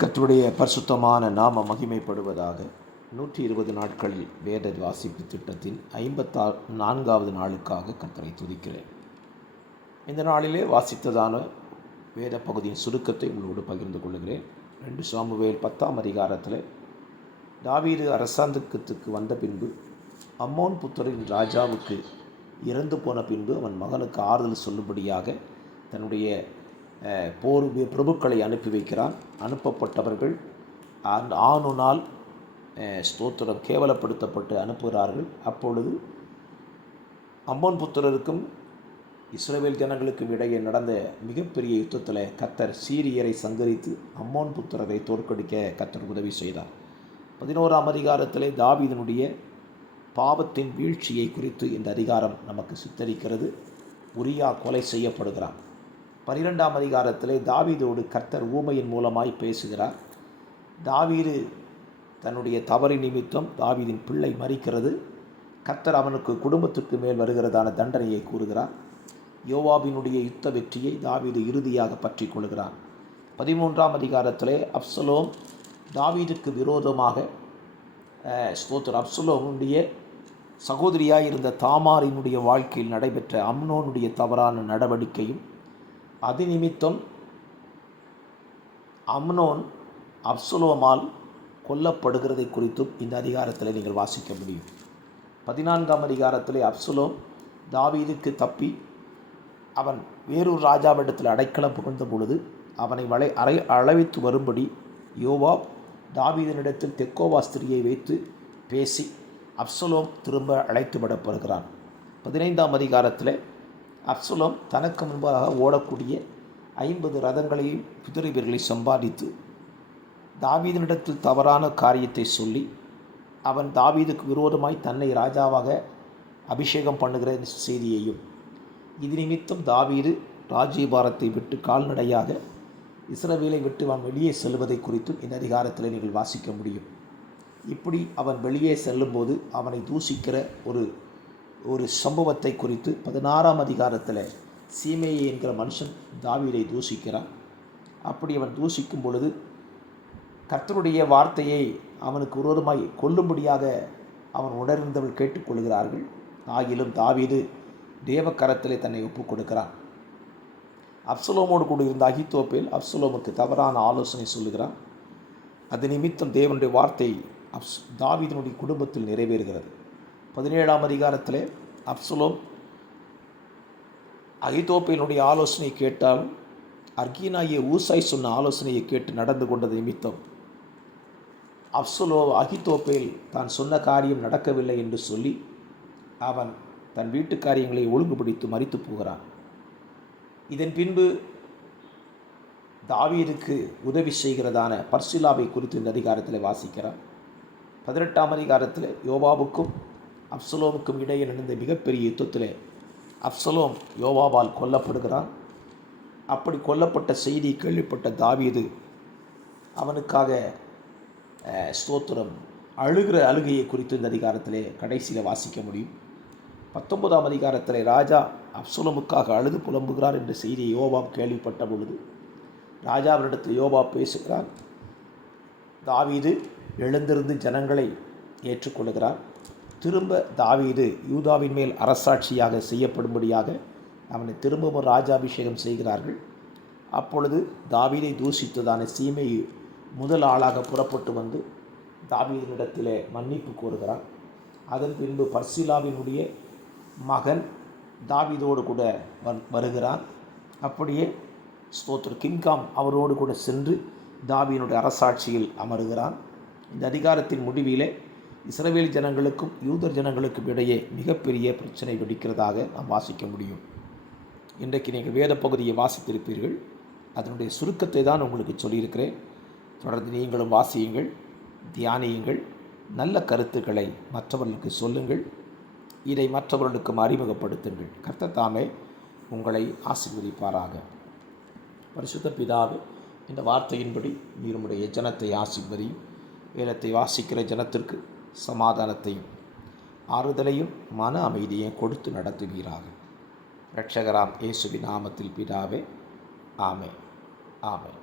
கர்த்தருடைய பரிசுத்தமான நாம மகிமைப்படுவதாக. 120 நாட்களில் வேத வாசிப்பு திட்டத்தின் 54வது நாளுக்காக கர்த்தரை துதிக்கிறேன். இந்த நாளிலே வாசித்ததான வேத பகுதியின் சுருக்கத்தை உங்களோடு பகிர்ந்து கொள்கிறேன். 2 சாமுவேல் 10ஆம் அதிகாரத்தில் தாவீது அரசாங்கத்துக்கு வந்த பின்பு அம்மோன் புத்திரின் ராஜாவுக்கு இறந்து போன பின்பு அவன் மகனுக்கு ஆறுதல் சொல்லும்படியாக தன்னுடைய போர் பிரபுக்களை அனுப்பி வைக்கிறான். அனுப்பப்பட்டவர்கள் ஆணுனால் ஸ்தோத்திரம் கேவலப்படுத்தப்பட்டு அனுப்புகிறார்கள். அப்பொழுது அம்மோன் புத்திரருக்கும் இஸ்ரவேல் ஜனங்களுக்கும் இடையே நடந்த மிகப்பெரிய யுத்தத்தில் கர்த்தர் சீரியரை சங்கரித்து அம்மோன் புத்திரரை தோற்கடிக்க கர்த்தர் உதவி செய்தார். 11ஆம் அதிகாரத்திலே தாவீதினுடைய பாவத்தின் வீழ்ச்சியை குறித்து இந்த அதிகாரம் நமக்கு சித்தரிக்கிறது. உரியா கொலை செய்யப்படுகிறான். 12ஆம் அதிகாரத்திலே தாவீதோடு கர்த்தர் ஊமையின் மூலமாய் பேசுகிறார். தாவீது தன்னுடைய தவறு நிமித்தம் தாவீதின் பிள்ளை மரிக்கிறது. கர்த்தர் அவனுக்கு குடும்பத்துக்கு மேல் வருகிறதான தண்டனையை கூறுகிறார். யோவாபினுடைய யுத்த வெற்றியை தாவீது இறுதியாக பற்றி கொள்கிறான். 13ஆம் அதிகாரத்திலே அப்சலோம் தாவீதுக்கு விரோதமாக அப்சலோமுடைய சகோதரியாக இருந்த தாமாரினுடைய வாழ்க்கையில் நடைபெற்ற அம்னோனுடைய தவறான நடவடிக்கையும் அது நிமித்தம் அம்னோன் அப்சலோமால் கொல்லப்படுகிறதை குறித்தும் இந்த அதிகாரத்தில் நீங்கள் வாசிக்க முடியும். 14ஆம் அதிகாரத்திலே அப்சலோம் தாவீதுக்கு தப்பி அவன் வேறொரு ராஜாவிடத்தில் அடைக்கலம் புகழ்ந்த பொழுது அவனை அழைத்து வரும்படி யோவாப் தாவீதினிடத்தில் தெக்கோவா ஸ்திரியை வைத்து பேசி அப்சலோம் திரும்ப அழைத்து விடப்படுகிறான். 15ஆம் அதிகாரத்தில் அப்சலோம் தனக்கு முன்பாக ஓடக்கூடிய 50 ரதங்களையும் குதிரை வீரர்களை சம்பாதித்து தாவீதினிடத்தில் தவறான காரியத்தை சொல்லி அவன் தாவீதுக்கு விரோதமாய் தன்னை ராஜாவாக அபிஷேகம் பண்ணுகிற செய்தியையும் இது நிமித்தம் தாவீது ராஜ்யபாரத்தை விட்டு கால்நடையாக இஸ்ரவேலை விட்டு அவன் வெளியே செல்வதை குறித்தும் இந்த அதிகாரத்தில் நீங்கள் வாசிக்க முடியும். இப்படி அவன் வெளியே செல்லும்போது அவனை தூஷிக்கிற ஒரு சம்பவத்தை குறித்து 16ஆம் அதிகாரத்தில் சீமேயி என்கிற மனுஷன் தாவீதை தூஷிக்கிறான். அப்படி அவன் தூஷிக்கும் பொழுது கர்த்தருடைய வார்த்தையை அவனுக்கு விரோதமாய் கொல்லும்படியாக அவன் உணர்ந்தவள் கேட்டுக்கொள்கிறார்கள். ஆகிலும் தாவீது தேவக்கரத்திலே தன்னை ஒப்புக் கொடுக்கிறான். அப்சலோமோடு கூட இருந்த அகித்தோப்பேல் அப்சலோமுக்கு தவறான ஆலோசனை சொல்லுகிறான். அது நிமித்தம் தேவனுடைய வார்த்தை தாவீதினுடைய குடும்பத்தில் நிறைவேறுகிறது. 17ஆம் அதிகாரத்தில் அப்சலோம் அகித்தோப்பேலினுடைய ஆலோசனை கேட்டாலும் அர்கீனாகிய ஊசாய் சொன்ன ஆலோசனையை கேட்டு நடந்து கொண்டது நிமித்தம் அகித்தோப்பேல் தான் சொன்ன காரியம் நடக்கவில்லை என்று சொல்லி அவன் தன் வீட்டு காரியங்களை ஒழுங்குபடுத்தி மரித்து போகிறான். இதன் பின்பு தாவீதுக்கு உதவி செய்கிறதான பர்சிலாவை குறித்து இந்த அதிகாரத்தில் வாசிக்கிறான். 18ஆம் அதிகாரத்தில் யோவாபுக்கும் அப்சலோமுக்கும் இடையே நடந்த மிகப்பெரிய யுத்தத்தில் அப்சலோம் யோவாபால் கொல்லப்படுகிறான். அப்படி கொல்லப்பட்ட செய்தி கேள்விப்பட்ட தாவீது அவனுக்காக ஸ்தோத்திரம் அழுகிற அழுகையை குறித்து இந்த அதிகாரத்திலே கடைசியில் வாசிக்க முடியும். 19ஆம் அதிகாரத்தில் ராஜா அப்சலோமுக்காக அழுது புலம்புகிறார் என்ற செய்தியை யோவாப் கேள்விப்பட்ட பொழுது ராஜாவினிடத்தில் யோவாப் பேசுகிறான். தாவீது எழுந்திருந்து ஜனங்களை ஏற்றுக்கொள்கிறார். திரும்ப தாவீது யூதாவின் மேல் அரசாட்சியாக செய்யப்படும்படியாக அவனை திரும்பவும் ராஜாபிஷேகம் செய்கிறார்கள். அப்பொழுது தாவீதை தூஷித்ததான சீமேயி முதல் ஆளாக புறப்பட்டு வந்து தாவீதினிடத்திலே மன்னிப்பு கோருகிறான். அதன் பின்பு பர்சிலாவினுடைய மகன் தாவீதோடு கூட வருகிறான். அப்படியே கிம்காம் அவரோடு கூட சென்று தாவீதினுடைய அரசாட்சியில் அமருகிறான். இந்த அதிகாரத்தின் முடிவிலே இஸ்ரவேல் ஜனங்களுக்கும் யூதர் ஜனங்களுக்கும் இடையே மிகப்பெரிய பிரச்சனை வெடிக்கிறதாக நாம் வாசிக்க முடியும். இன்றைக்கு நீங்கள் வேத பகுதியை வாசித்திருப்பீர்கள். அதனுடைய சுருக்கத்தை தான் உங்களுக்கு சொல்லியிருக்கிறேன். தொடர்ந்து நீங்களும் வாசியுங்கள், தியானியுங்கள், நல்ல கருத்துக்களை மற்றவர்களுக்கு சொல்லுங்கள், இதை மற்றவர்களுக்கும் அறிமுகப்படுத்துங்கள். கர்த்தர் தாமே உங்களை ஆசீர்வதிப்பாராக. பரிசுத்த பிதாவே, இந்த வார்த்தையின்படி நீர் உம்முடைய ஜனத்தை ஆசீர்வதியும். வேதத்தை வாசிக்கிற ஜனத்திற்கு சமாதானத்தையும் ஆறுதலையும் மன அமைதியையும் கொடுத்து நடத்துவீராக. இரட்சகராம் இயேசுவின் நாமத்தில் பிதாவே, ஆமென். ஆமென்.